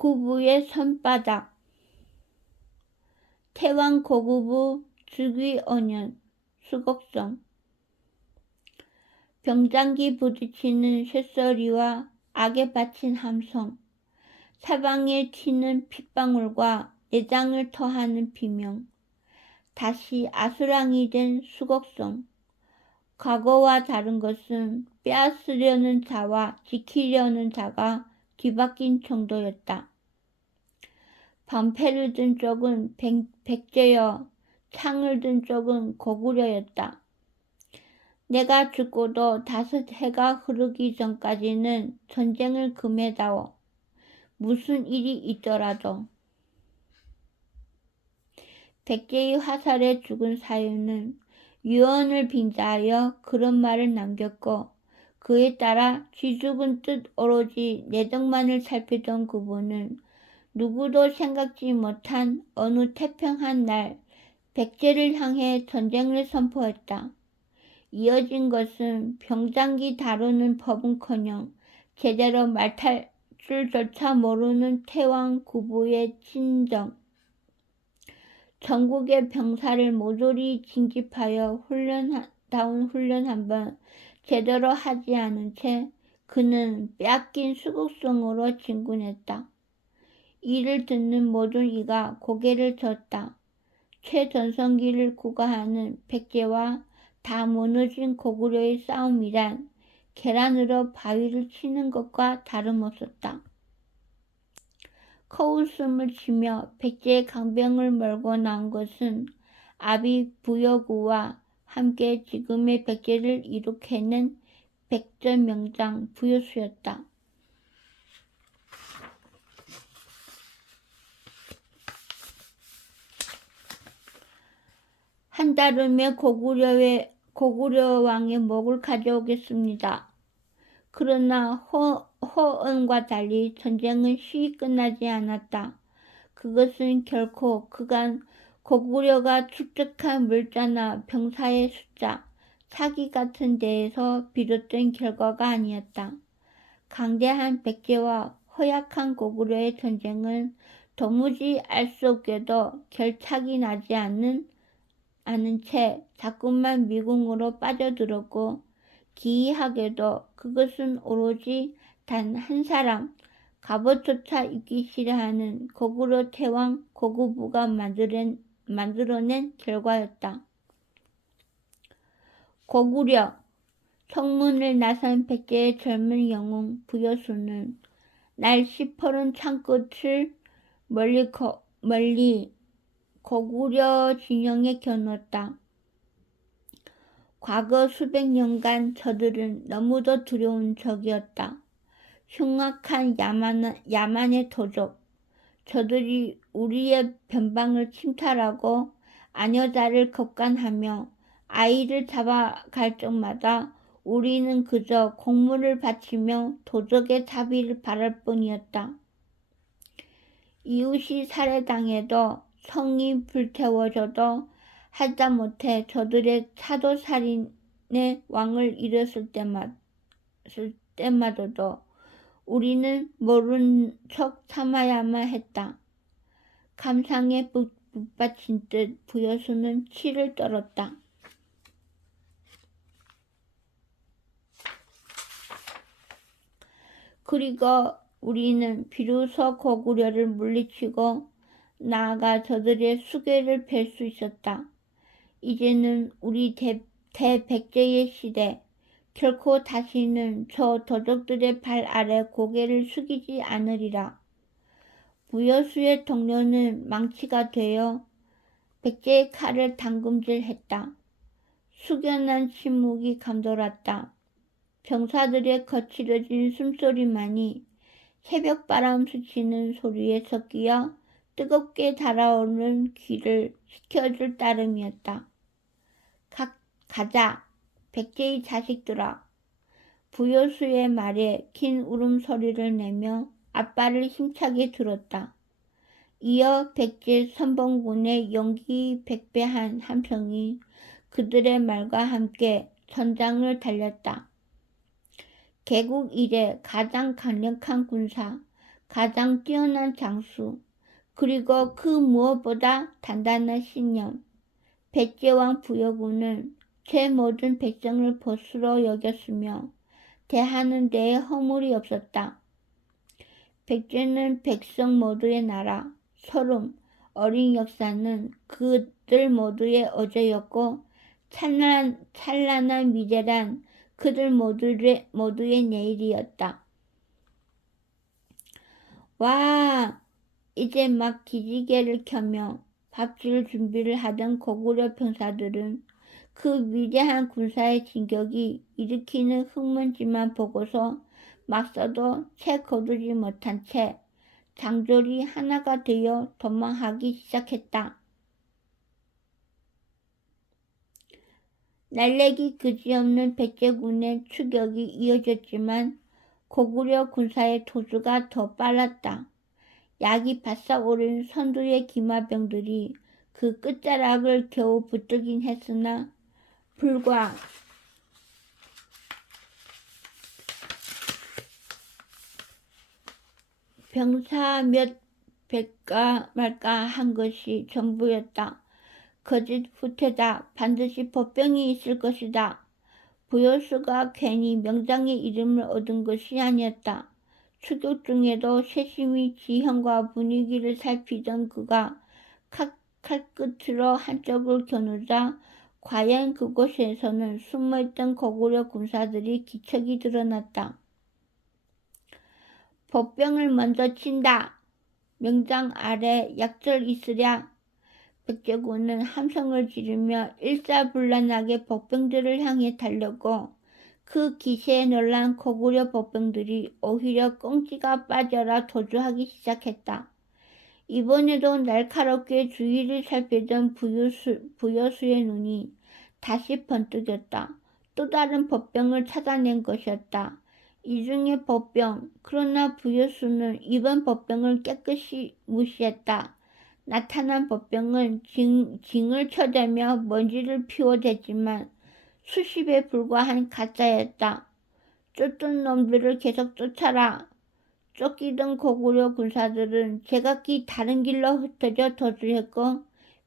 구부의 손바닥. 태왕 고구부 즉위언년 수곡성. 병장기 부딪히는 쇳소리와 악에 바친 함성, 사방에 튀는 핏방울과 내장을 터하는 비명, 다시 아수랑이 된 수곡성. 과거와 다른 것은 빼앗으려는 자와 지키려는 자가 뒤바뀐 정도였다. 방패를 든 쪽은 백제여, 창을 든 쪽은 고구려였다. 내가 죽고도 5해가 흐르기 전까지는 전쟁을 금해다오. 무슨 일이 있더라도. 백제의 화살에 죽은 사유는 유언을 빙자하여 그런 말을 남겼고, 그에 따라 쥐죽은 뜻 오로지 내덕만을 살피던 그분은 누구도 생각지 못한 어느 태평한 날 백제를 향해 전쟁을 선포했다. 이어진 것은 병장기 다루는 법은커녕 제대로 말 탈 줄조차 모르는 태왕 구부의 친정. 전국의 병사를 모조리 징집하여 다운 훈련 한번 제대로 하지 않은 채 그는 빼앗긴 수국성으로 진군했다. 이를 듣는 모든 이가 고개를 젓다. 최전성기를 구가하는 백제와 다 무너진 고구려의 싸움이란 계란으로 바위를 치는 것과 다름없었다. 코웃음을 치며 백제의 강병을 몰고 나온 것은 아비 부여구와 함께 지금의 백제를 이룩해낸 백전명장 부여수였다. 한 달 후에 고구려 왕의 목을 가져오겠습니다. 그러나 호언과 달리 전쟁은 쉬이 끝나지 않았다. 그것은 결코 그간 고구려가 축적한 물자나 병사의 숫자, 사기 같은 데에서 비롯된 결과가 아니었다. 강대한 백제와 허약한 고구려의 전쟁은 도무지 알 수 없게도 결착이 나지 않은 채 자꾸만 미궁으로 빠져들었고, 기이하게도 그것은 오로지 단 한 사람, 갑옷조차 입기 싫어하는 고구려 태왕 고구부가 만들어낸 결과였다. 고구려 성문을 나선 백제의 젊은 영웅 부여수는 날씨 퍼른 창끝을 멀리 고구려 진영에 겨눴다. 과거 수백 년간 저들은 너무도 두려운 적이었다. 흉악한 야만의 도적. 저들이 우리의 변방을 침탈하고 아녀자를 겁간하며 아이를 잡아갈 적마다 우리는 그저 공물을 바치며 도적의 자비를 바랄 뿐이었다. 이웃이 살해당해도 성이 불태워져도 하다못해 저들의 차도살인의 왕을 잃었을 때마저도 우리는 모른 척 참아야만 했다. 감상에 붙받친 듯 부여수는 치를 떨었다. 그리고 우리는 비로소 고구려를 물리치고 나아가 저들의 수괴를 펼 수 있었다. 이제는 우리 대백제의 시대, 결코 다시는 저 도적들의 발 아래 고개를 숙이지 않으리라. 부여수의 동료는 망치가 되어 백제의 칼을 당금질했다. 숙연한 침묵이 감돌았다. 병사들의 거칠어진 숨소리만이 새벽바람 스치는 소리에 섞여 뜨겁게 달아오르는 귀를 식혀줄 따름이었다. 가자, 백제의 자식들아. 부여수의 말에 긴 울음소리를 내며 앞발을 힘차게 들었다. 이어 백제 선봉군의 용기백배한 함성이 그들의 말과 함께 전장을 달렸다. 개국 이래 가장 강력한 군사, 가장 뛰어난 장수, 그리고 그 무엇보다 단단한 신념. 백제왕 부여군은 제 모든 백성을 보스로 여겼으며 대하는 데에 허물이 없었다. 백제는 백성 모두의 나라, 소름, 어린 역사는 그들 모두의 어제였고 찬란한 미래란 그들 모두의 내일이었다. 와! 이제 막 기지개를 켜며 밥줄 준비를 하던 고구려 병사들은 그 위대한 군사의 진격이 일으키는 흙먼지만 보고서 맞서도 채 거두지 못한 채 장졸이 하나가 되어 도망하기 시작했다. 날래기 그지없는 백제군의 추격이 이어졌지만 고구려 군사의 도주가 더 빨랐다. 약이 바싹 오른 선두의 기마병들이 그 끝자락을 겨우 붙들긴 했으나 불과 병사 몇 백가 말까 한 것이 전부였다. 거짓 후퇴다. 반드시 법병이 있을 것이다. 부여수가 괜히 명장의 이름을 얻은 것이 아니었다. 추격 중에도 세심히 지형과 분위기를 살피던 그가 칼끝으로 한쪽을 겨누자 과연 그곳에서는 숨어있던 고구려 군사들이 기척이 드러났다. 법병을 먼저 친다. 명장 아래 약절 있으랴. 백제군은 함성을 지르며 일사불란하게 법병들을 향해 달렸고 그 기세에 놀란 고구려 법병들이 오히려 꽁지가 빠져라 도주하기 시작했다. 이번에도 날카롭게 주위를 살피던 부여수의 눈이 다시 번뜩였다. 또 다른 법병을 찾아낸 것이었다. 이 중에 법병, 그러나 부여수는 이번 법병을 깨끗이 무시했다. 나타난 법병은 징을 쳐대며 먼지를 피워댔지만 수십에 불과한 가짜였다. 쫓던 놈들을 계속 쫓아라. 쫓기던 고구려 군사들은 제각기 다른 길로 흩어져 도주했고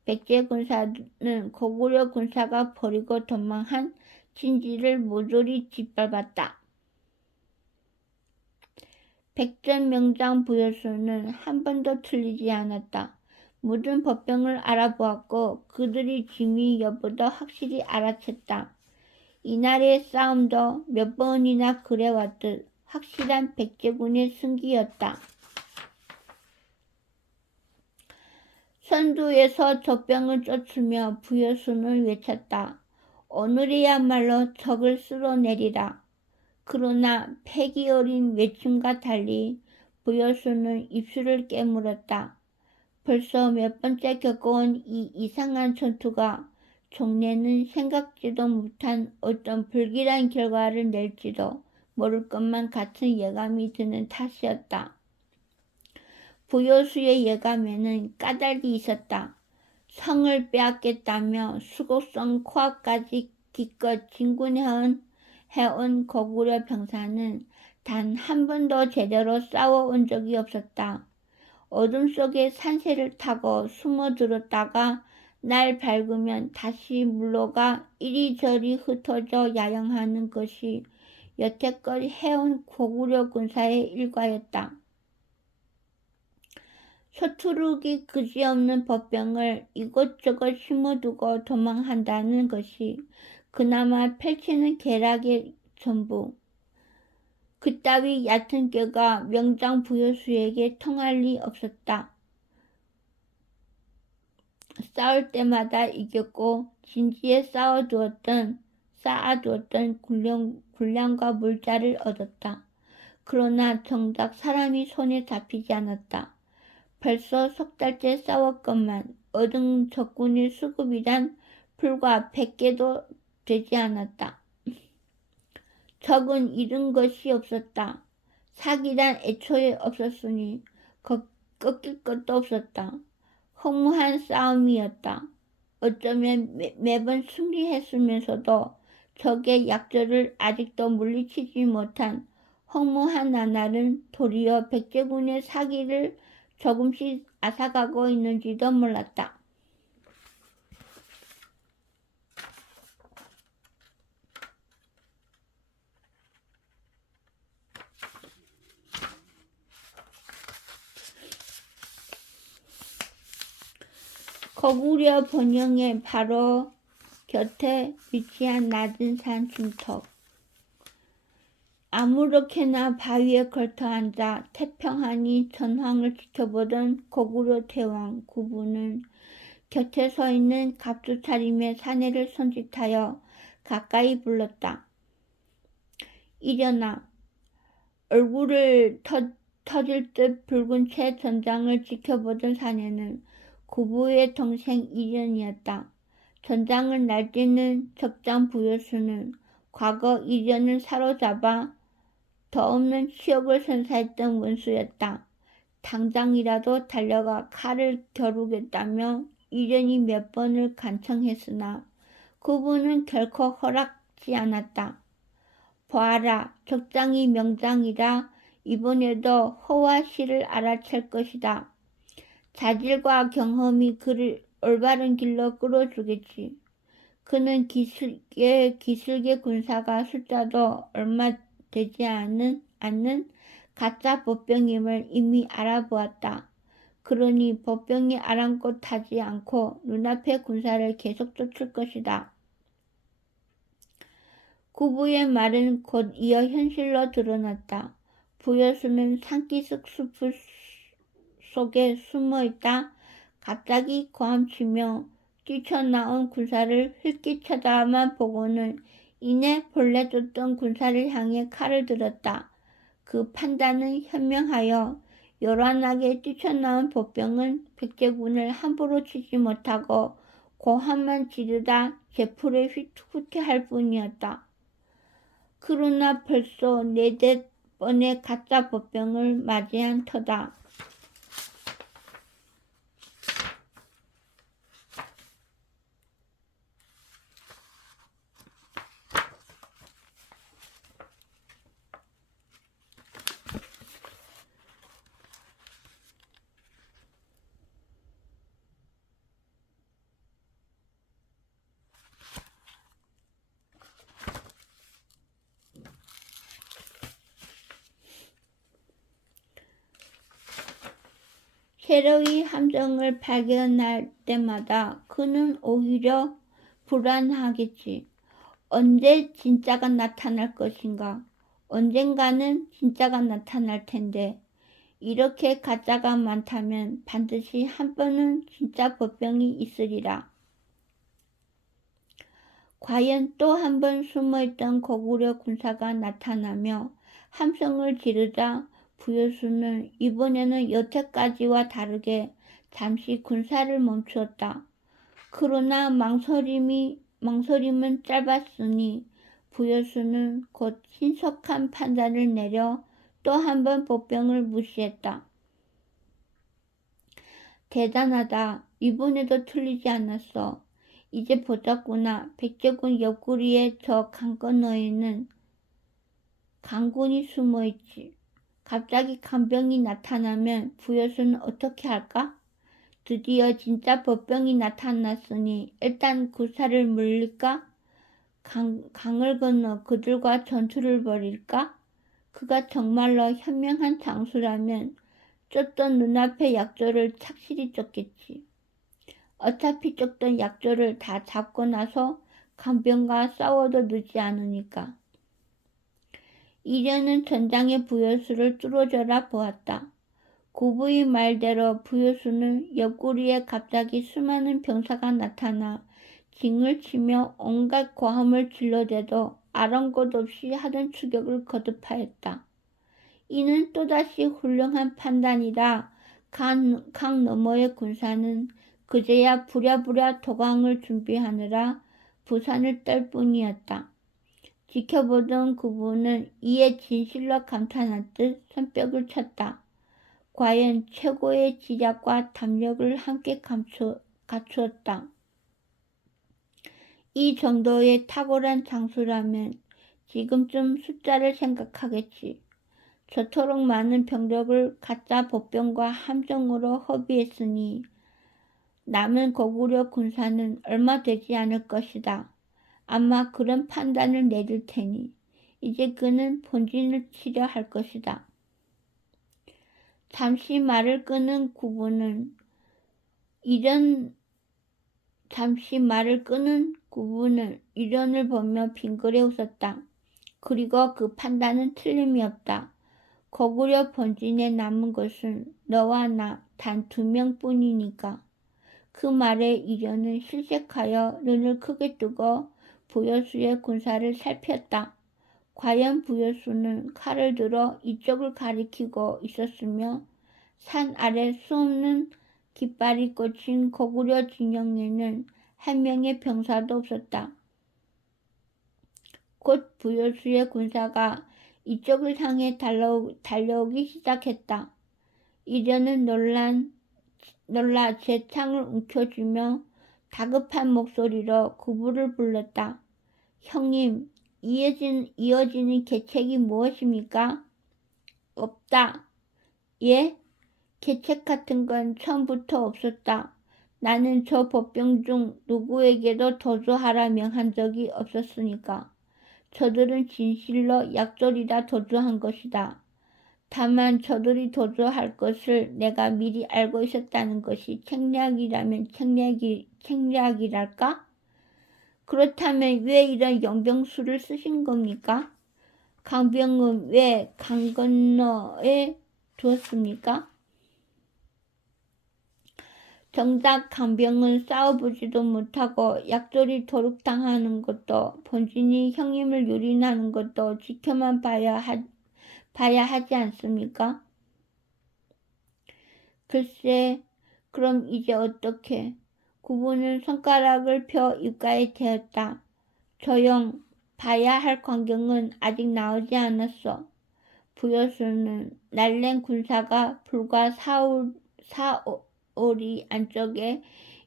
백제 군사는 고구려 군사가 버리고 도망한 진지를 모조리 짓밟았다. 백전명장 부여수는 한 번도 틀리지 않았다. 모든 법병을 알아보았고 그들이 진위 여부도 확실히 알아챘다. 이날의 싸움도 몇 번이나 그래왔듯 확실한 백제군의 승기였다. 선두에서 적병을 쫓으며 부여수는 외쳤다. 오늘이야말로 적을 쓸어내리라. 그러나 패기 어린 외침과 달리 부여수는 입술을 깨물었다. 벌써 몇 번째 겪어온 이 이상한 전투가 종래는 생각지도 못한 어떤 불길한 결과를 낼지도 모를 것만 같은 예감이 드는 탓이었다. 부여수의 예감에는 까닭이 있었다. 성을 빼앗겠다며 수곡성 코앞까지 기껏 진군해온 고구려 병사는 단 한 번도 제대로 싸워온 적이 없었다. 어둠 속에 산새를 타고 숨어들었다가 날 밝으면 다시 물러가 이리저리 흩어져 야영하는 것이 여태껏 해온 고구려 군사의 일과였다. 서투르기 그지없는 법병을 이곳저곳 심어두고 도망한다는 것이 그나마 펼치는 계략의 전부. 그따위 얕은 꾀가 명장 부여수에게 통할 리 없었다. 싸울 때마다 이겼고 진지에 쌓아두었던 군량과 물자를 얻었다. 그러나 정작 사람이 손에 잡히지 않았다. 벌써 석 달째 싸웠건만 얻은 적군의 수급이란 불과 100개도 되지 않았다. 적은 잃은 것이 없었다. 사기란 애초에 없었으니 꺾일 것도 없었다. 허무한 싸움이었다. 어쩌면 매번 승리했으면서도 적의 약점을 아직도 물리치지 못한 허무한 나날은 도리어 백제군의 사기를 조금씩 앗아가고 있는지도 몰랐다. 거구려 본영의 바로 곁에 위치한 낮은 산 중턱. 아무렇게나 바위에 걸터 앉아 태평하니 전황을 지켜보던 고구려 대왕 구부는 곁에 서 있는 갑주차림의 사내를 손짓하여 가까이 불렀다. 일어나. 얼굴을 터질 듯 붉은 채 전장을 지켜보던 사내는 구부의 동생 이련이었다. 전장을 날뛰는 적장 부여수는 과거 이련을 사로잡아 더 없는 치욕을 선사했던 원수였다. 당장이라도 달려가 칼을 겨루겠다며 이련이 몇 번을 간청했으나 구부는 결코 허락지 않았다. 보아라, 적장이 명장이라 이번에도 허와 실을 알아챌 것이다. 자질과 경험이 그를 올바른 길로 끌어주겠지. 그는 기슭의 군사가 숫자도 얼마 되지 않는 가짜 보병임을 이미 알아보았다. 그러니 보병이 아랑곳하지 않고 눈앞의 군사를 계속 쫓을 것이다. 구부의 말은 곧 이어 현실로 드러났다. 부여수는 산기슭 숲 속에 숨어있다 갑자기 고함치며 뛰쳐나온 군사를 힐끗 쳐다만 보고는 이내 본래 쫓던 군사를 향해 칼을 들었다. 그 판단은 현명하여 요란하게 뛰쳐나온 보병은 백제군을 함부로 치지 못하고 고함만 지르다 제풀에 후퇴할 뿐이었다. 그러나 벌써 4-5번의 가짜 보병을 맞이한 터다. 새로이 함정을 발견할 때마다 그는 오히려 불안하겠지. 언제 진짜가 나타날 것인가? 언젠가는 진짜가 나타날 텐데 이렇게 가짜가 많다면 반드시 한 번은 진짜 보병이 있으리라. 과연 또 한 번 숨어있던 고구려 군사가 나타나며 함성을 지르자 부여수는 이번에는 여태까지와 다르게 잠시 군사를 멈추었다. 그러나 망설임은 짧았으니 부여수는 곧 신속한 판단을 내려 또 한 번 보병을 무시했다. 대단하다. 이번에도 틀리지 않았어. 이제 보자꾸나. 백제군 옆구리에 저 강 건너에는 강군이 숨어있지. 갑자기 간병이 나타나면 부여수는 어떻게 할까? 드디어 진짜 보병이 나타났으니 일단 구사를 물릴까? 강을 건너 그들과 전투를 벌일까? 그가 정말로 현명한 장수라면 쫓던 눈앞의 약조를 착실히 쫓겠지. 어차피 쫓던 약조를 다 잡고 나서 간병과 싸워도 늦지 않으니까. 이련은 전장의 부여수를 뚫어져라 보았다. 구부의 말대로 부여수는 옆구리에 갑자기 수많은 병사가 나타나 징을 치며 온갖 고함을 질러대도 아랑곳 없이 하던 추격을 거듭하였다. 이는 또다시 훌륭한 판단이라 강 너머의 군사는 그제야 부랴부랴 도강을 준비하느라 부산을 떨 뿐이었다. 지켜보던 구부는 이에 진실로 감탄할 듯 손뼉을 쳤다. 과연 최고의 지략과 담력을 함께 갖추었다. 이 정도의 탁월한 장수라면 지금쯤 숫자를 생각하겠지. 저토록 많은 병력을 가짜 복병과 함정으로 허비했으니 남은 고구려 군사는 얼마 되지 않을 것이다. 아마 그런 판단을 내릴 테니 이제 그는 본진을 치려 할 것이다. 잠시 말을 끄는 구부는 이련을 보며 빙그레 웃었다. 그리고 그 판단은 틀림이 없다. 고구려 본진에 남은 것은 너와 나 단 2명뿐이니까. 그 말에 이련은 실색하여 눈을 크게 뜨고 부여수의 군사를 살폈다. 과연 부여수는 칼을 들어 이쪽을 가리키고 있었으며 산 아래 수없는 깃발이 꽂힌 고구려 진영에는 한 명의 병사도 없었다. 곧 부여수의 군사가 이쪽을 향해 달려오기 시작했다. 이련은 놀라 제 창을 움켜쥐며 다급한 목소리로 구부를 불렀다. 형님, 이어지는 계책이 무엇입니까? 없다. 예? 계책 같은 건 처음부터 없었다. 나는 저 법병 중 누구에게도 도주하라 명한 적이 없었으니까. 저들은 진실로 약졸이라 도주한 것이다. 다만 저들이 도주할 것을 내가 미리 알고 있었다는 것이 책략이라면 책략이랄까? 그렇다면 왜 이런 용병수를 쓰신 겁니까? 강병은 왜 강 건너에 두었습니까? 정작 강병은 싸워보지도 못하고 약졸이 도륙당하는 것도 본진이 형님을 유린하는 것도 지켜만 봐야 하지 않습니까? 글쎄, 그럼 이제 어떻게? 구부는 손가락을 펴 입가에 대었다. 조용, 봐야 할 광경은 아직 나오지 않았어. 부여수는 날랜 군사가 불과 사오리 안쪽에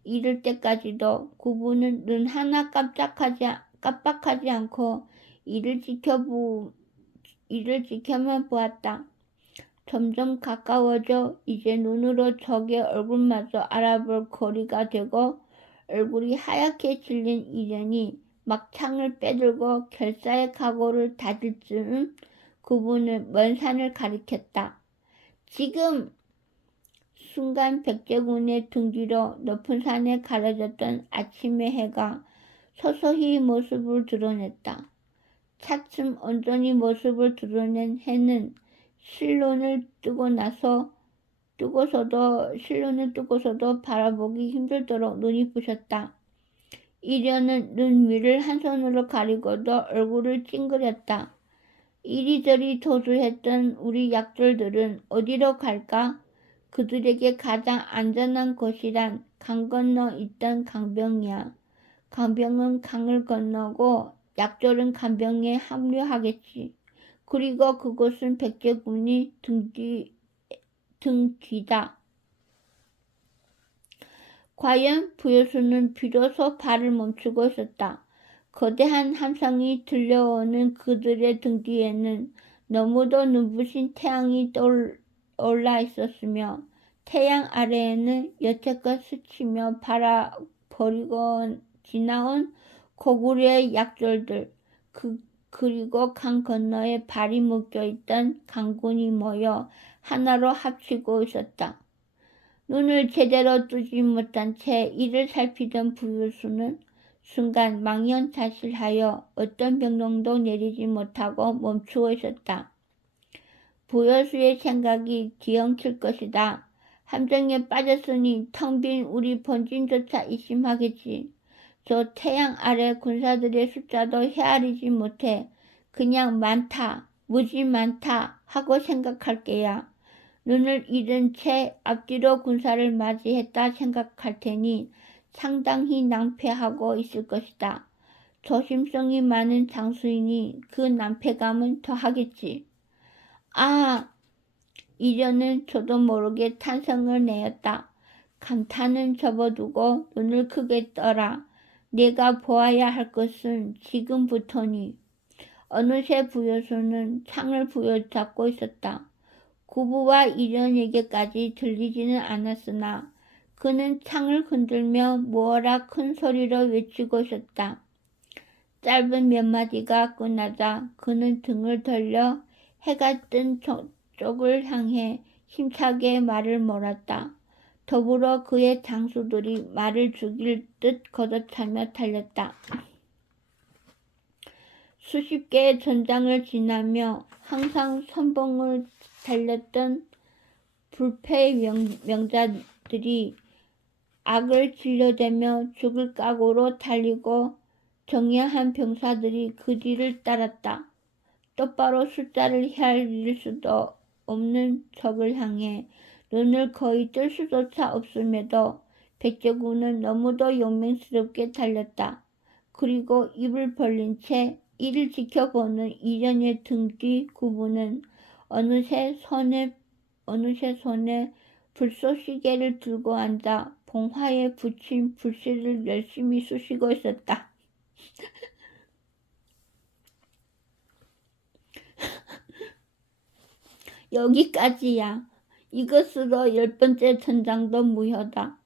이를 때까지도 구부는 눈 하나 깜빡하지 않고 이를 지켜만 보았다. 점점 가까워져 이제 눈으로 적의 얼굴마저 알아볼 거리가 되고 얼굴이 하얗게 질린 이련이 막 창을 빼들고 결사의 각오를 다질 즈음 구부는 먼 산을 가리켰다. 지금! 순간 백제군의 등 뒤로 높은 산에 가려졌던 아침의 해가 서서히 모습을 드러냈다. 차츰 온전히 모습을 드러낸 해는 실눈을 뜨고서도 바라보기 힘들도록 눈이 부셨다. 이련은 눈 위를 한 손으로 가리고도 얼굴을 찡그렸다. 이리저리 도주했던 우리 약졸들은 어디로 갈까? 그들에게 가장 안전한 곳이란 강 건너 있던 강병이야. 강병은 강을 건너고 약졸은 강병에 합류하겠지. 그리고 그곳은 백제군이 등 뒤다. 과연 부여수는 비로소 발을 멈추고 있었다. 거대한 함성이 들려오는 그들의 등 뒤에는 너무도 눈부신 태양이 올라 있었으며 태양 아래에는 여태껏 스치며 바라버리고 지나온 고구려의 약졸들 그리고 강 건너에 발이 묶여있던 강군이 모여 하나로 합치고 있었다. 눈을 제대로 뜨지 못한 채 이를 살피던 부유수는 순간 망연자실하여 어떤 명령도 내리지 못하고 멈추어 있었다. 부여수의 생각이 뒤엉킬 것이다. 함정에 빠졌으니 텅 빈 우리 본진조차 의심하겠지. 저 태양 아래 군사들의 숫자도 헤아리지 못해 그냥 많다, 무지 많다 하고 생각할 게야. 눈을 잃은 채 앞뒤로 군사를 맞이했다 생각할 테니 상당히 낭패하고 있을 것이다. 조심성이 많은 장수이니 그 낭패감은 더하겠지. 아! 이련은 저도 모르게 탄성을 내었다. 감탄은 접어두고 눈을 크게 떠라. 내가 보아야 할 것은 지금부터니. 어느새 부여수는 창을 부여잡고 있었다. 구부와 이련에게까지 들리지는 않았으나 그는 창을 흔들며 무어라 큰 소리로 외치고 있었다. 짧은 몇 마디가 끝나자 그는 등을 돌려 해가 뜬 쪽을 향해 힘차게 말을 몰았다. 더불어 그의 장수들이 말을 죽일 듯 걷어차며 달렸다. 수십 개의 전장을 지나며 항상 선봉을 달렸던 불패의 명자들이 악을 진료대며 죽을 각오로 달리고 정예한 병사들이 그 뒤를 따랐다. 똑바로 숫자를 헤아릴 수도 없는 적을 향해 눈을 거의 뜰 수조차 없음에도 백제군은 너무도 용맹스럽게 달렸다. 그리고 입을 벌린 채 이를 지켜보는 이련의 등 뒤 구부는 어느새 손에 불쏘시개를 들고 앉아 봉화에 붙인 불씨를 열심히 쑤시고 있었다. 여기까지야. 이것으로 10번째 전장도 무효다.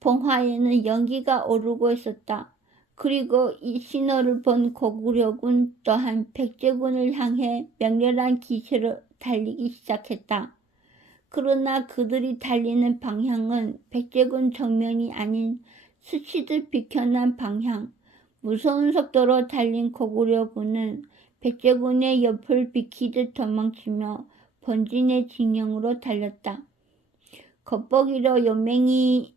봉화에는 연기가 오르고 있었다. 그리고 이 신호를 본 고구려군 또한 백제군을 향해 맹렬한 기세로 달리기 시작했다. 그러나 그들이 달리는 방향은 백제군 정면이 아닌 스치듯 비켜난 방향. 무서운 속도로 달린 고구려군은 백제군의 옆을 비키듯 도망치며 본진의 진영으로 달렸다. 겉보기로 용맹이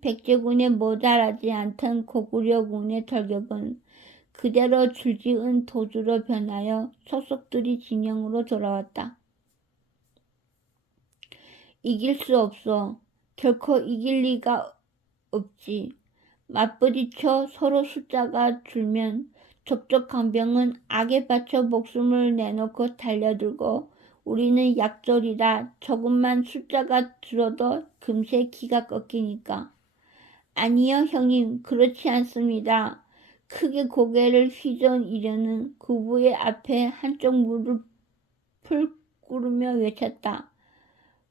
백제군에 모자라지 않던 고구려군의 돌격은 그대로 줄지은 도주로 변하여 속속들이 진영으로 돌아왔다. 이길 수 없어. 결코 이길 리가 없지. 맞부딪혀 서로 숫자가 줄면 적적 강병은 악에 받쳐 목숨을 내놓고 달려들고 우리는 약졸이라 조금만 숫자가 줄어도 금세 기가 꺾이니까. 아니요 형님, 그렇지 않습니다. 크게 고개를 휘저은 이련은 구부의 앞에 한쪽 무릎을 꿇으며 외쳤다.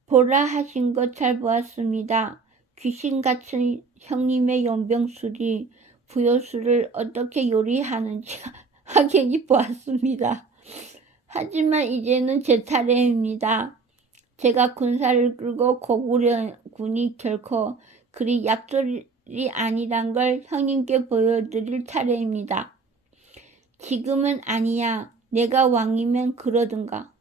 보라 하신 것 잘 보았습니다. 귀신같은 형님의 용병술이 부여수를 어떻게 요리하는지 확연히 보았습니다. 하지만 이제는 제 차례입니다. 제가 군사를 끌고 고구려군이 결코 그리 약졸이 아니란 걸 형님께 보여드릴 차례입니다. 지금은 아니야. 내가 왕이면 그러든가.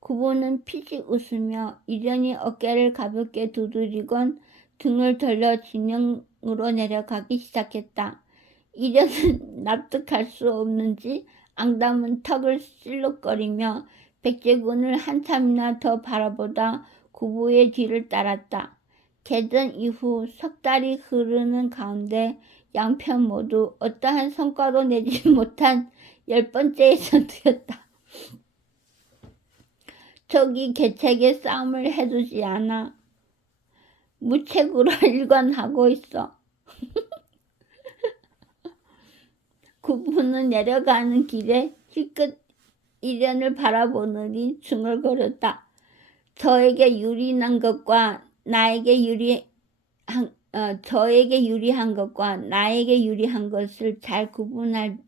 구부는 피식 웃으며 이련이 어깨를 가볍게 두드리곤 등을 돌려 진영으로 내려가기 시작했다. 이련은 납득할 수 없는지 앙담은 턱을 실룩거리며 백제군을 한참이나 더 바라보다 구부의 뒤를 따랐다. 개전 이후 석 달이 흐르는 가운데 양편 모두 어떠한 성과도 내지 못한 10번째의 전투였다. 적이 개책에 싸움을 해두지 않아 무책으로 일관하고 있어. 구부는 내려가는 길에 힐끗 이련을 바라보느니 중얼거렸다. 저에게 유리한 것과 나에게 유리한 것과 나에게 유리한 것을 잘 구분할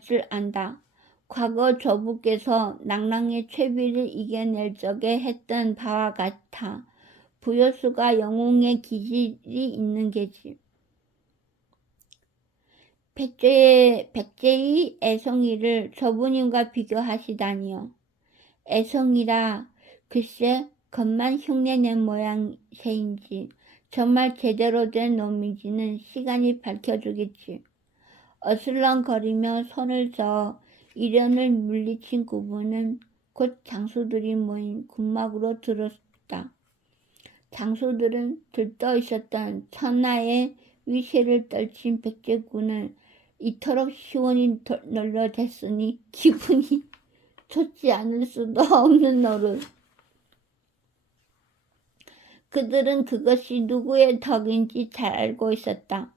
줄 안다. 과거 조부께서 낙랑의 최비를 이겨낼 적에 했던 바와 같아 부여수가 영웅의 기질이 있는 게지. 백제의 애송이를 조부님과 비교하시다니요. 애송이라 글쎄 겉만 흉내낸 모양새인지 정말 제대로 된 놈인지는 시간이 밝혀주겠지. 어슬렁거리며 손을 저어 이련을 물리친 구부는 곧 장수들이 모인 군막으로 들었다. 장수들은 들떠 있었던 천하의 위세를 떨친 백제군을 이토록 시원히 놀려댔으니 기분이 좋지 않을 수도 없는 노릇. 그들은 그것이 누구의 덕인지 잘 알고 있었다.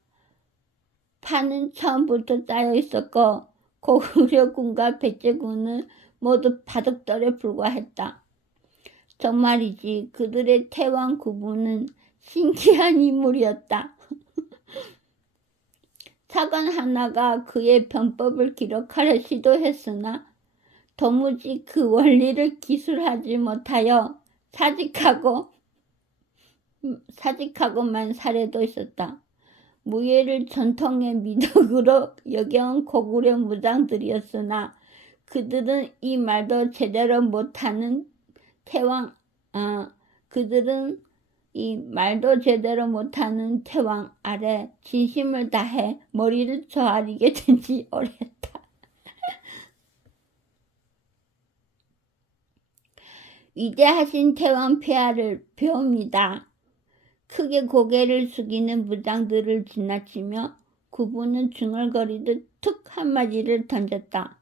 판은 처음부터 짜여 있었고 고구려군과 백제군은 모두 바둑돌에 불과했다. 정말이지 그들의 태왕 구부는 신기한 인물이었다. 사관 하나가 그의 병법을 기록하려 시도했으나 도무지 그 원리를 기술하지 못하여 사직하고만 사례도 있었다. 무예를 전통의 미덕으로 여겨온 고구려 무장들이었으나 그들은 이 말도 제대로 못하는 태왕 아래 진심을 다해 머리를 조아리게 된 지 오래했다. 위대하신 태왕 폐하를 배웁니다. 크게 고개를 숙이는 무장들을 지나치며 구부는 중얼거리듯 툭 한마디를 던졌다.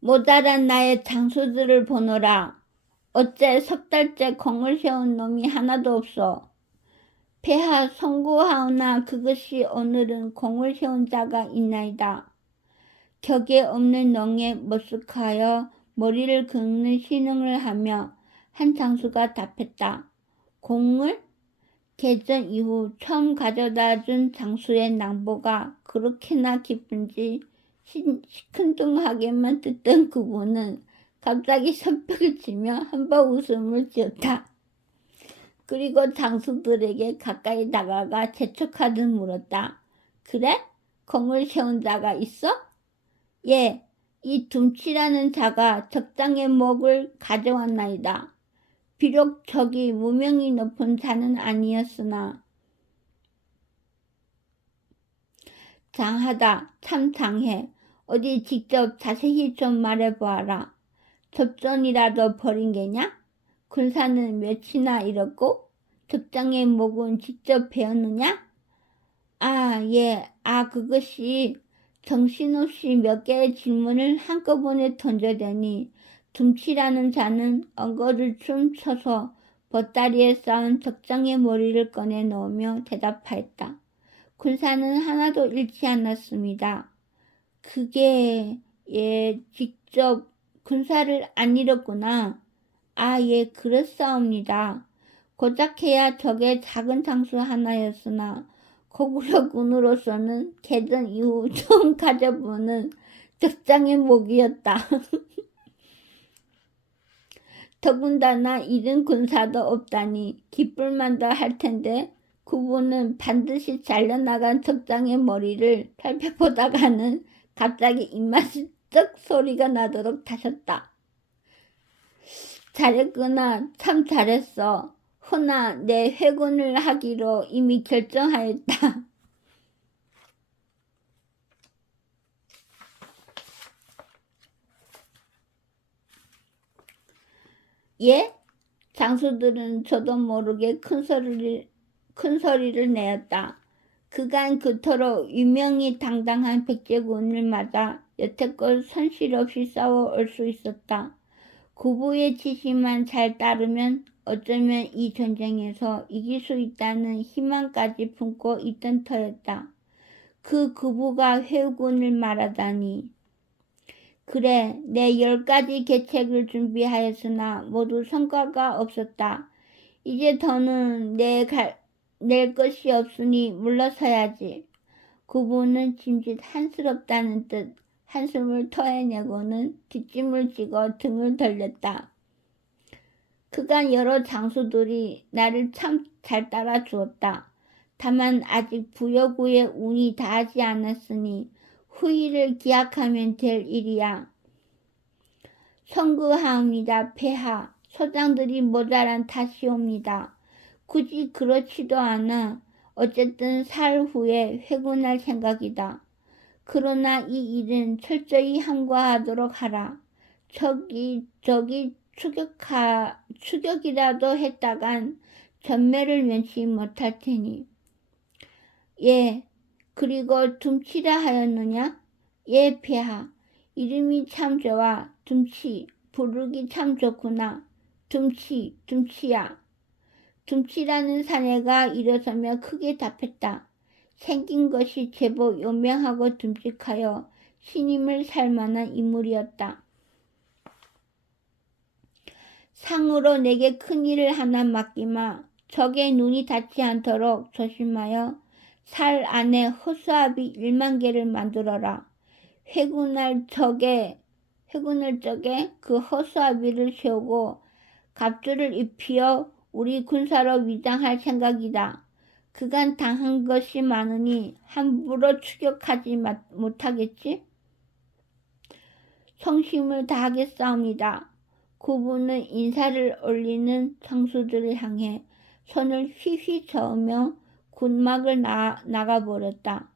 모자란 나의 장수들을 보노라. 어째 석 달째 공을 세운 놈이 하나도 없어. 폐하 송구하오나 그것이 오늘은 공을 세운 자가 있나이다. 격에 없는 농에 머쓱하여 머리를 긁는 신흥을 하며 한 장수가 답했다. 공을? 개전 이후 처음 가져다 준 장수의 낭보가 그렇게나 기쁜지 시큰둥하게만 듣던 그분은 갑자기 손뼉을 치며 한번 웃음을 지었다. 그리고 장수들에게 가까이 다가가 재촉하듯 물었다. 그래? 공을 세운 자가 있어? 예, 이 둠치라는 자가 적장의 목을 가져왔나이다. 비록 적이 무명이 높은 자는 아니었으나 장하다, 참 장해. 어디 직접 자세히 좀 말해보아라. 접전이라도 벌인 게냐? 군사는 몇이나 잃었고 적장의 목은 직접 베었느냐? 예, 그것이 정신없이 몇 개의 질문을 한꺼번에 던져대니 둠치라는 자는 엉거를 춤춰서 보따리에 쌓은 적장의 머리를 꺼내 놓으며 대답하였다. 군사는 하나도 잃지 않았습니다. 그게 직접 군사를 안 잃었구나. 예, 그렇사옵니다. 고작해야 적의 작은 장수 하나였으나 고구려군으로서는 개전 이후 처음 가져보는 적장의 목이었다. 더군다나 잃은 군사도 없다니 기쁠만도 할 텐데 구부는 반드시 잘려나간 적장의 머리를 살펴보다가는 갑자기 입맛이 쩍 소리가 나도록 타셨다. 잘했구나. 참 잘했어. 허나 내 회군을 하기로 이미 결정하였다. 예? 장수들은 저도 모르게 큰 소리를 내었다. 그간 그토록 유명히 당당한 백제군을 맞아 여태껏 손실 없이 싸워올 수 있었다. 구부의 지시만 잘 따르면 어쩌면 이 전쟁에서 이길 수 있다는 희망까지 품고 있던 터였다. 그 구부가 회군을 말하다니. 그래, 내 10가지 계책을 준비하였으나 모두 성과가 없었다. 이제 더는 낼 것이 없으니 물러서야지. 구부는 짐짓 한스럽다는 듯 한숨을 토해내고는 뒷짐을 지고 등을 돌렸다. 그간 여러 장수들이 나를 참 잘 따라주었다. 다만 아직 부여구의 운이 닿지 않았으니 후일을 기약하면 될 일이야. 성구하옵니다. 폐하, 소장들이 모자란 탓이옵니다. 굳이 그렇지도 않아. 어쨌든 사흘 후에 회군할 생각이다. 그러나 이 일은 철저히 함과하도록 하라. 저기 추격이라도 했다간 전멸을 면치 못할 테니. 예, 그리고 둠치라 하였느냐? 예, 폐하. 이름이 참 좋아. 둠치. 부르기 참 좋구나. 둠치야. 둠치라는 사내가 일어서며 크게 답했다. 생긴 것이 제법 요명하고 듬직하여 신임을 살 만한 인물이었다. 상으로 내게 큰일을 하나 맡기마. 적의 눈이 닿지 않도록 조심하여 살 안에 허수아비 1만 개를 만들어라. 회군할 적에 그 허수아비를 세우고 갑주를 입히어 우리 군사로 위장할 생각이다. 그간 당한 것이 많으니 함부로 추격하지 못하겠지? 성심을 다하겠사옵니다. 구부는 인사를 올리는 장수들을 향해 손을 휘휘 저으며 군막을 나가버렸다.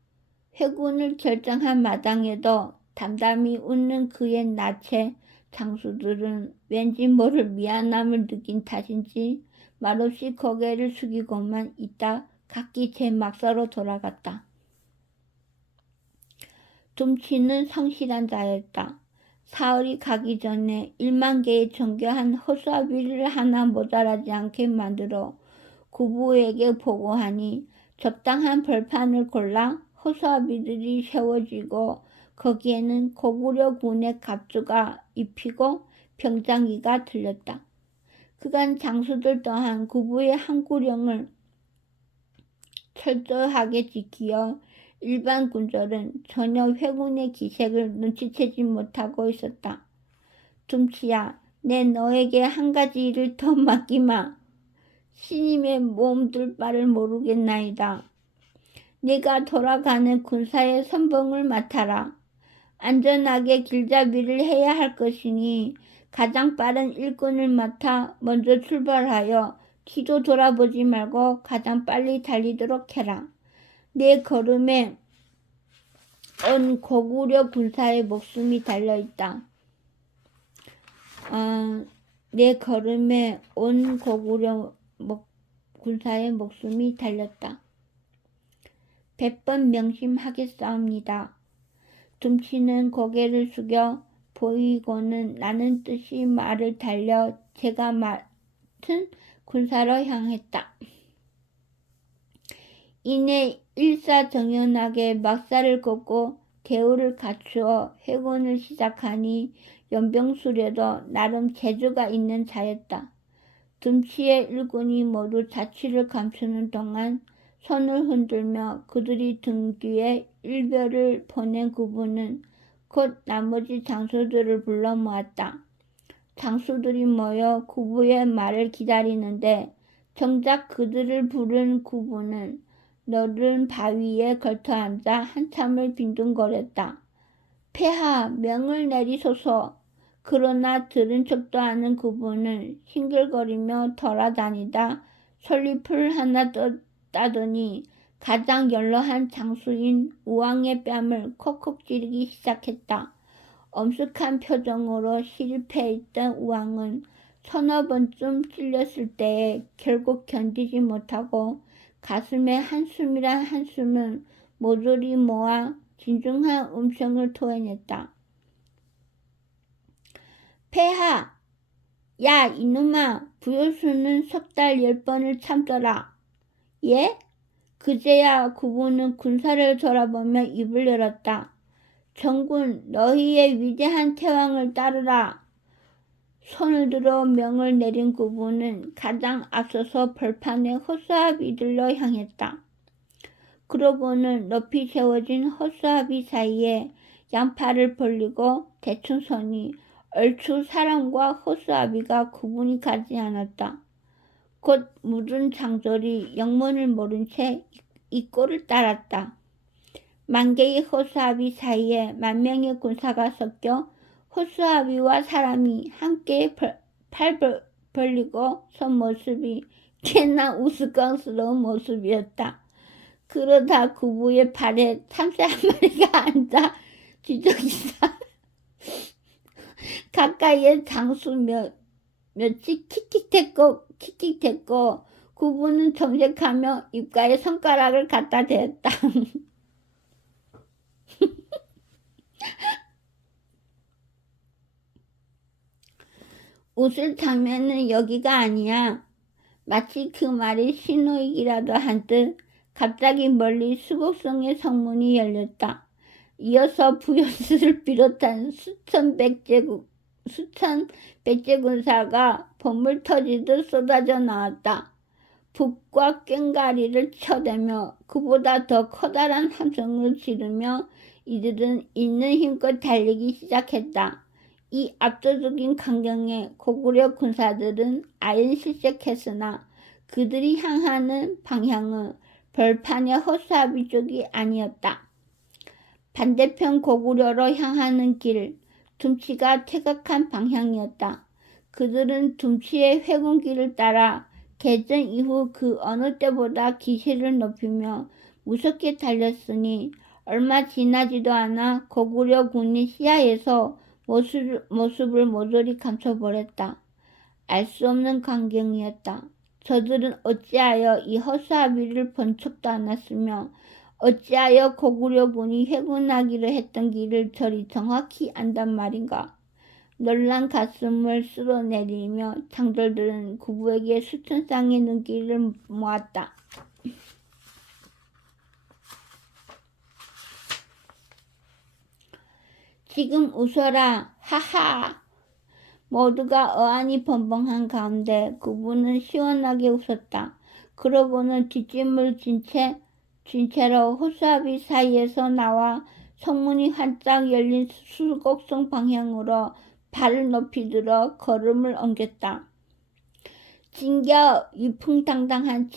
회군을 결정한 마당에도 담담히 웃는 그의 낯에 장수들은 왠지 모를 미안함을 느낀 탓인지 말없이 고개를 숙이고만 있다 각기 제 막사로 돌아갔다. 둠치는 성실한 자였다. 사흘이 가기 전에 1만 개의 정교한 허수아비를 하나 모자라지 않게 만들어 구부에게 보고하니 적당한 벌판을 골라 허수아비들이 세워지고 거기에는 고구려 군의 갑주가 입히고 병장기가 들렸다. 그간 장수들 또한 구부의 한구령을 철저하게 지키어 일반 군졸은 전혀 회군의 기색을 눈치채지 못하고 있었다. 둠치야, 내 너에게 한 가지 일을 더 맡기마. 신임의 몸둘 바를 모르겠나이다. 네가 돌아가는 군사의 선봉을 맡아라. 안전하게 길잡이를 해야 할 것이니 가장 빠른 일꾼을 맡아 먼저 출발하여 뒤도 돌아보지 말고 가장 빨리 달리도록 해라. 내 걸음에 온 고구려 군사의 목숨이 달려있다. 내 걸음에 온 고구려 군사의 목숨이 달렸다. 100번 명심하겠사옵니다. 둠치는 고개를 숙여 보이고는 나는 뜻이 말을 달려 제가 맡은 군사로 향했다. 이내 일사정연하게 막사를 걷고 대우를 갖추어 회군을 시작하니 연병수려도 나름 재주가 있는 자였다. 둠치의 일군이 모두 자취를 감추는 동안 손을 흔들며 그들이 등 뒤에 일별을 보낸 구부는 곧 나머지 장수들을 불러 모았다. 장수들이 모여 구부의 말을 기다리는데 정작 그들을 부른 구부는 너른 바위에 걸터앉아 한참을 빈둥거렸다. 폐하, 명을 내리소서. 그러나 들은 척도 않은 구부는 싱글거리며 돌아다니다 솔잎을 하나 따더니 가장 연로한 장수인 우왕의 뺨을 콕콕 찌르기 시작했다. 엄숙한 표정으로 실패했던 우왕은 서너 번쯤 찔렸을 때에 결국 견디지 못하고 가슴에 한숨이란 한숨을 모조리 모아 진중한 음성을 토해냈다. 폐하! 야 이놈아! 부효수는 석 달 10번을 참더라. 예? 그제야 구부는 군사를 돌아보며 입을 열었다. 정군, 너희의 위대한 태왕을 따르라. 손을 들어 명을 내린 구부는 가장 앞서서 벌판의 허수아비들로 향했다. 그러고는 높이 세워진 허수아비 사이에 양팔을 벌리고 대충 서니 얼추 사람과 허수아비가 구분이 가지 않았다. 곧 묻은 장졸이 영문을 모른 채 이 꼴을 따랐다. 10,000개의 허수아비 사이에 10,000명의 군사가 섞여 허수아비와 사람이 함께 팔 벌리고 선 모습이 꽤나 우스꽝스러운 모습이었다. 그러다 구부의 발에 참새 한 마리가 앉아 뒤적이다. 가까이에 장수 몇이 킥킥댔고 구부는 정색하며 입가에 손가락을 갖다 대었다. 웃을 장면은 여기가 아니야. 마치 그 말이 신호이기라도 한 듯 갑자기 멀리 수곡성의 성문이 열렸다. 이어서 부여스를 비롯한 수천 백제 군사가 봇물 터지듯 쏟아져 나왔다. 북과 꽹가리를 쳐대며 그보다 더 커다란 함성을 지르며 이들은 있는 힘껏 달리기 시작했다. 이 압도적인 광경에 고구려 군사들은 아연실색했으나 그들이 향하는 방향은 벌판의 허수아비 쪽이 아니었다. 반대편 고구려로 향하는 길, 둠치가 퇴각한 방향이었다. 그들은 둠치의 회군길을 따라 개전 이후 그 어느 때보다 기세를 높이며 무섭게 달렸으니 얼마 지나지도 않아 고구려 군이 시야에서 모습을 모조리 감춰버렸다. 알 수 없는 광경이었다. 저들은 어찌하여 이 허수아비를 본 척도 않았으며 어찌하여 고구려군이 회군하기로 했던 길을 저리 정확히 안단 말인가. 놀란 가슴을 쓸어내리며 장돌들은 구부에게 수천 쌍의 눈길을 모았다. 지금 웃어라. 하하. 모두가 어안이 번벙한 가운데 구부는 시원하게 웃었다. 그러고는 뒷짐을 진 채로 호수아비 사이에서 나와 성문이 활짝 열린 수곡성 방향으로 발을 높이 들어 걸음을 옮겼다. 진격! 위풍당당한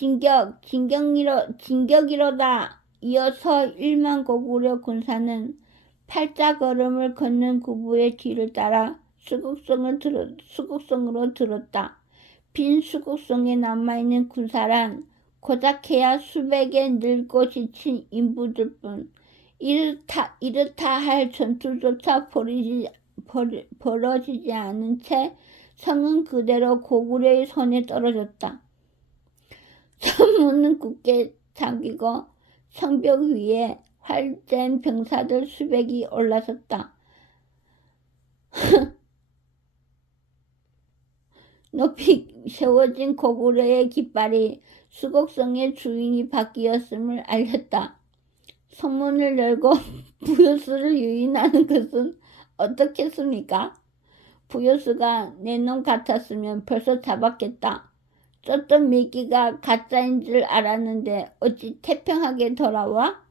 진격이로다. 이어서 1만 고구려 군사는 팔자걸음을 걷는 구부의 뒤를 따라 수곡성으로 들었다. 빈 수곡성에 남아있는 군사란 고작해야 수백의 늙고 지친 인부들뿐. 이렇다 할 전투조차 벌어지지 않은 채 성은 그대로 고구려의 손에 떨어졌다. 성문은 굳게 잠기고 성벽 위에 활된 병사들 수백이 올라섰다. 높이 세워진 고구려의 깃발이 수곡성의 주인이 바뀌었음을 알렸다. 성문을 열고 부여수를 유인하는 것은 어떻겠습니까? 부여수가 내 놈 같았으면 벌써 잡았겠다. 쫓던 미끼가 가짜인 줄 알았는데 어찌 태평하게 돌아와?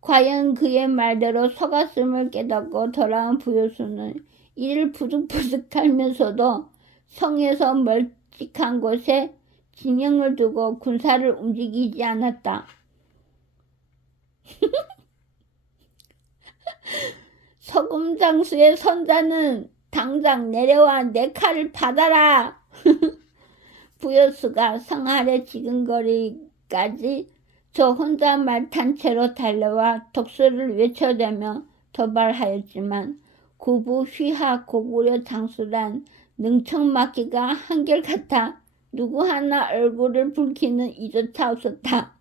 과연 그의 말대로 속았음을 깨닫고 돌아온 부여수는 이를 부득부득 하면서도 성에서 멀찍한 곳에 진영을 두고 군사를 움직이지 않았다. 소금장수의 손자는 당장 내려와 내 칼을 받아라. 부여수가 성 아래 지근거리까지 저 혼자 말 탄 채로 달려와 독수를 외쳐대며 도발하였지만 구부 휘하 고구려 장수란 능청맞기가 한결같아 누구 하나 얼굴을 붉히는 이조차 없었다.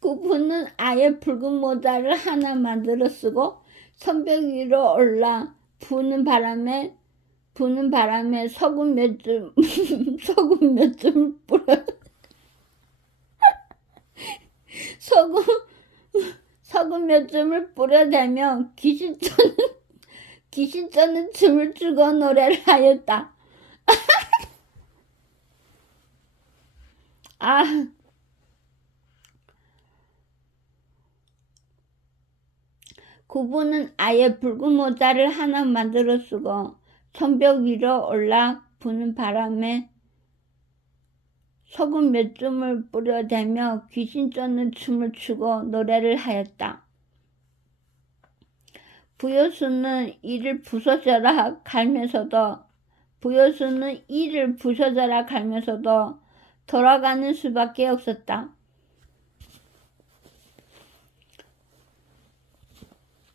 구부는 아예 붉은 모자를 하나 만들어 쓰고 선벽 위로 올라 부는 바람에 소금 몇 줌 뿌려 소금 몇 줌을 뿌려대며 귀신 쩌는 춤을 추고 노래를 하였다. 구부는 아예 붉은 모자를 하나 만들어 쓰고 성벽 위로 올라 부는 바람에 소금 몇 줌을 뿌려대며 귀신 쫓는 춤을 추고 노래를 하였다. 부여수는 이를 부서져라 갈면서도 돌아가는 수밖에 없었다.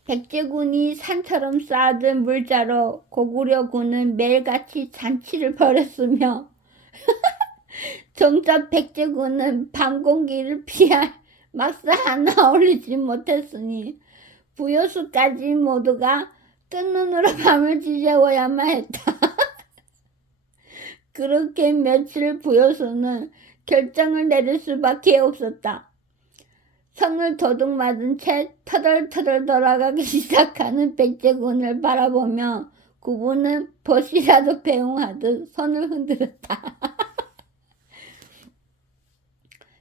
백제군이 산처럼 쌓아둔 물자로 고구려군은 매일같이 잔치를 벌였으며 정작 백제군은 밤 공기를 피할 막사 하나 올리지 못했으니 부여수까지 모두가 뜬 눈으로 밤을 지새워야만 했다. 그렇게 며칠 부여수는 결정을 내릴 수밖에 없었다. 손을 도둑 맞은 채 터덜터덜 돌아가기 시작하는 백제군을 바라보며 구부는 벗이라도 배웅하듯 손을 흔들었다.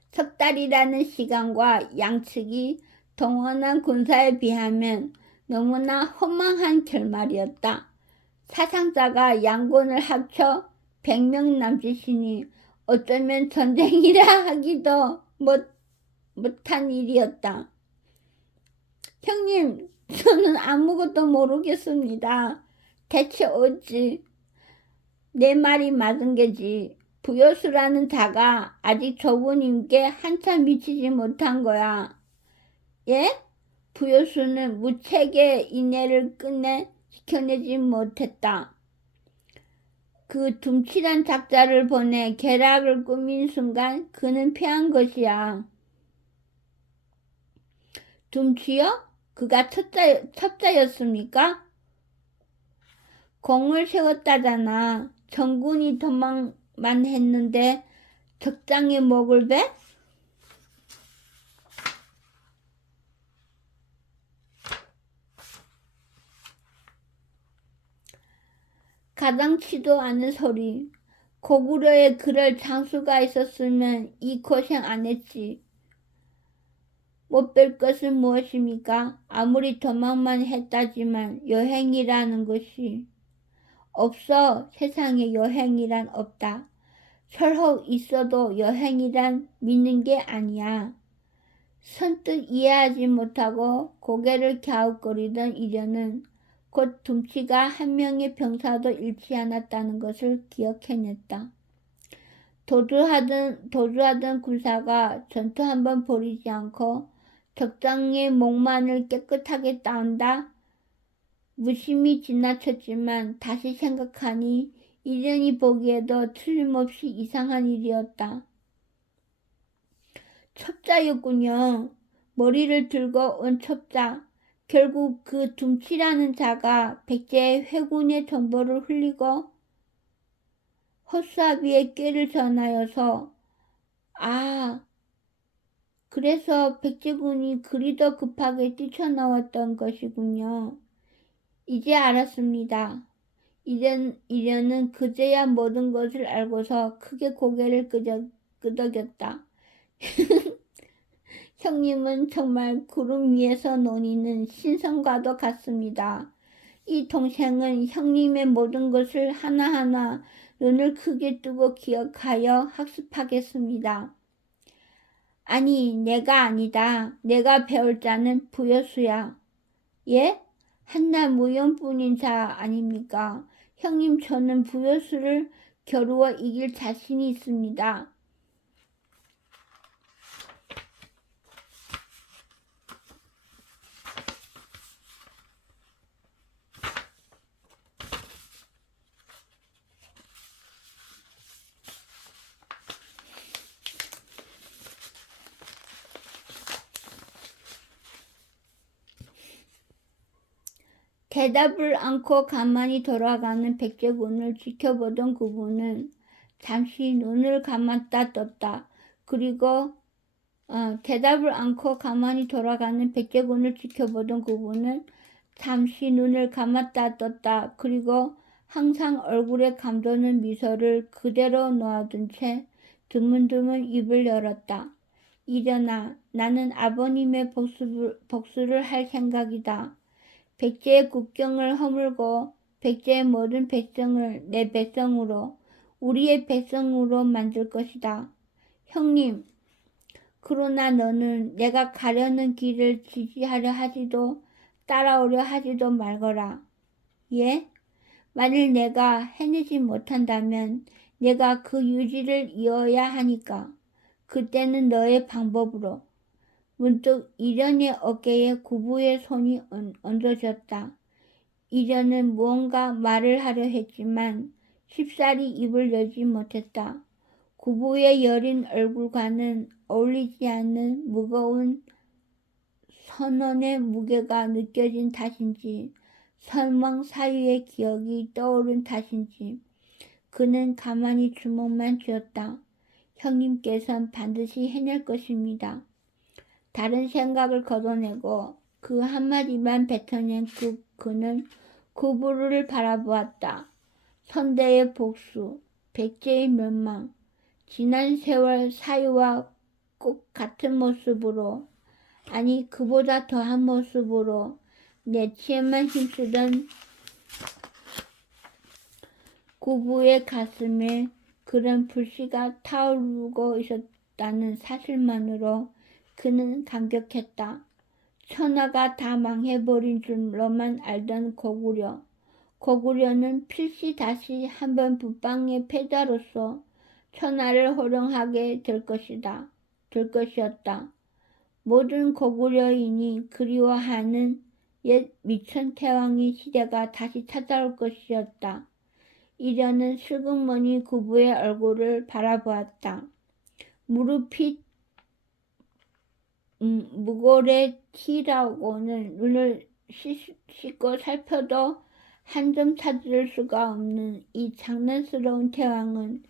석 달이라는 시간과 양측이 동원한 군사에 비하면 너무나 허망한 결말이었다. 사상자가 양군을 합쳐 100명 남짓이니 어쩌면 전쟁이라 하기도 못한 일이었다. 형님, 저는 아무것도 모르겠습니다. 대체 어찌 내 말이 맞은 게지. 부여수라는 자가 아직 조부님께 한참 미치지 못한 거야. 예? 부여수는 무책의 인애를 끝내 지켜내지 못했다. 그 둠칠한 작자를 보내 계략을 꾸민 순간 그는 패한 것이야. 둠치요? 그가 첩자였습니까? 공을 세웠다잖아. 전군이 도망만 했는데 적장에 목을 배? 가당치도 않은 소리. 고구려에 그럴 장수가 있었으면 이 고생 안 했지. 못 뺄 것은 무엇입니까? 아무리 도망만 했다지만 여행이라는 것이 없어. 세상에 여행이란 없다. 설혹 있어도 여행이란 믿는 게 아니야. 선뜻 이해하지 못하고 고개를 갸웃거리던 이련은 곧 둠치가 한 명의 병사도 잃지 않았다는 것을 기억해냈다. 도주하던 군사가 전투 한번 벌이지 않고 적장의 목만을 깨끗하게 따온다. 무심히 지나쳤지만 다시 생각하니 이련이 보기에도 틀림없이 이상한 일이었다. 첩자였군요. 머리를 들고 온 첩자. 결국 그 둠치라는 자가 백제의 회군의 정보를 흘리고 허수아비의 꾀를 전하여서 그래서 백제군이 그리도 급하게 뛰쳐나왔던 것이군요. 이제 알았습니다. 이련은 그제야 모든 것을 알고서 크게 고개를 끄덕였다. 형님은 정말 구름 위에서 논이는 신선과도 같습니다. 이 동생은 형님의 모든 것을 하나하나 눈을 크게 뜨고 기억하여 학습하겠습니다. 아니, 내가 아니다. 내가 배울 자는 부여수야. 예? 한낱 무용뿐인 자 아닙니까? 형님, 저는 부여수를 겨루어 이길 자신이 있습니다. 대답을 않고 가만히 돌아가는 백제군을 지켜보던 구부는 잠시 눈을 감았다 떴다. 그리고 대답을 않고 가만히 돌아가는 백제군을 지켜보던 구부는 잠시 눈을 감았다 떴다. 그리고 항상 얼굴에 감도는 미소를 그대로 놓아둔 채 드문드문 입을 열었다. 이련아, 나는 아버님의 복수를 할 생각이다. 백제의 국경을 허물고 백제의 모든 백성을 내 백성으로, 우리의 백성으로 만들 것이다. 형님, 그러나 너는 내가 가려는 길을 지지하려 하지도 따라오려 하지도 말거라. 예? 만일 내가 해내지 못한다면 내가 그 유지를 이어야 하니까 그때는 너의 방법으로. 문득 이련의 어깨에 구부의 손이 얹어졌다. 이련은 무언가 말을 하려 했지만 쉽사리 입을 열지 못했다. 구부의 여린 얼굴과는 어울리지 않는 무거운 선언의 무게가 느껴진 탓인지 선망 사유의 기억이 떠오른 탓인지 그는 가만히 주먹만 쥐었다. 형님께선 반드시 해낼 것입니다. 다른 생각을 걷어내고 그 한마디만 뱉어낸 그는 구부를 바라보았다. 선대의 복수, 백제의 멸망, 지난 세월 사유와 꼭 같은 모습으로, 아니 그보다 더한 모습으로 내치에만 힘쓰던 구부의 가슴에 그런 불씨가 타오르고 있었다는 사실만으로 그는 감격했다. 천하가 다 망해버린 줄로만 알던 고구려는 필시 다시 한번 북방의 패자로서 천하를 호령하게 될 것이었다. 모든 고구려인이 그리워하는 옛 미천태왕의 시대가 다시 찾아올 것이었다. 이련은 슬그머니 구부의 얼굴을 바라보았다. 무릎이 무골의 티라고는 눈을 씻고 살펴도 한 점 찾을 수가 없는 이 장난스러운 태왕은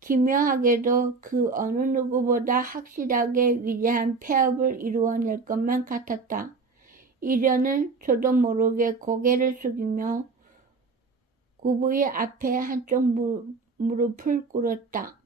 기묘하게도 그 어느 누구보다 확실하게 위대한 폐업을 이루어낼 것만 같았다. 이련은 저도 모르게 고개를 숙이며 구부의 앞에 한쪽 무릎을 꿇었다.